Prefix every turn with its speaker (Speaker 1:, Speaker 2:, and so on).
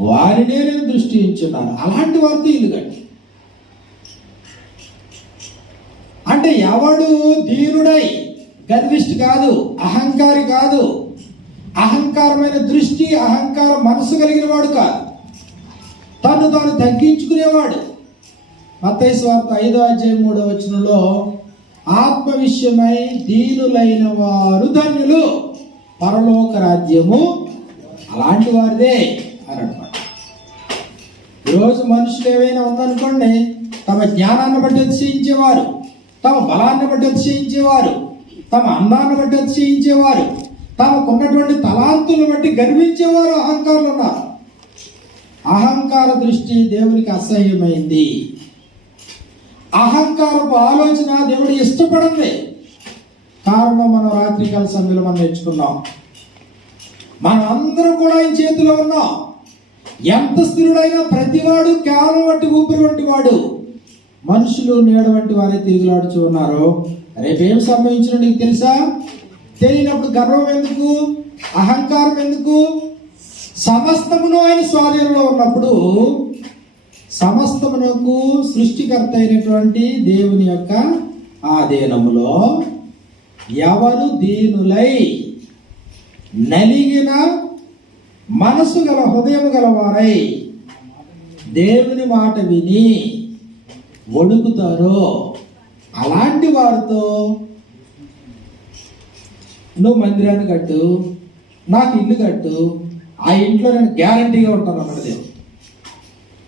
Speaker 1: వారినే నేను దృష్టి ఇచ్చున్నాను అలాంటి వారితో ఇల్లు కట్టి. అంటే ఎవడు దీనుడై గర్విష్టి కాదు అహంకారి కాదు అహంకారమైన దృష్టి అహంకార మనసు కలిగిన వాడు కాదు. తను తాను తగ్గించుకునేవాడు. మత్తయి స్వార్థ ఐదో అధ్యాయం మూడో వచనంలో ఆత్మ విషయమై దీనులైన వారు ధన్యులు. పరలోక రాజ్యము అలాంటి వారిదే. ఈరోజు మనుషులు ఏవైనా ఉందనుకోండి తమ జ్ఞానాన్ని బట్టి అతిశయించేవారు తమ బలాన్ని బట్టి అతిశయించేవారు తమ అందాన్ని బట్టి అతిశయించేవారు తమకున్నటువంటి తలాంతులను బట్టి గర్వించేవారు అహంకారులు ఉన్నారు అహంకార దృష్టి దేవునికి అసహ్యమైంది. అహంకారపు ఆలోచన దేవుడు ఇష్టపడింది. కారణం మనం రాత్రికాల సమయంలో మనం నేర్చుకున్నాం. మనం అందరం కూడా ఆయన చేతిలో ఉన్నాం. ఎంత స్థిరుడైనా ప్రతివాడు కేవలం వంటి ఊపిరి వంటి వాడు. మనుషులు నీడ వంటి వారే తిరుగులాడుచు ఉన్నారు? రేపేం సంభవించిన నీకు తెలుసా? తెలియనప్పుడు గర్వం ఎందుకు? అహంకారం ఎందుకు? సమస్తమును ఆయన స్వాధీనంలో ఉన్నప్పుడు సమస్తమునకు సృష్టికర్త అయినటువంటి దేవుని యొక్క ఆధీనములో ఎవరు దీనులై నలిగిన మనసు గల హృదయం గలవారై దేవుని మాట విని వణుకుతారో అలాంటి వారితో నువ్వు మందిరాన్ని కట్టు నాకు ఇల్లు కట్టు ఆ ఇంట్లో నేను గ్యారంటీగా ఉంటాను అన్నాడు దేవుడు.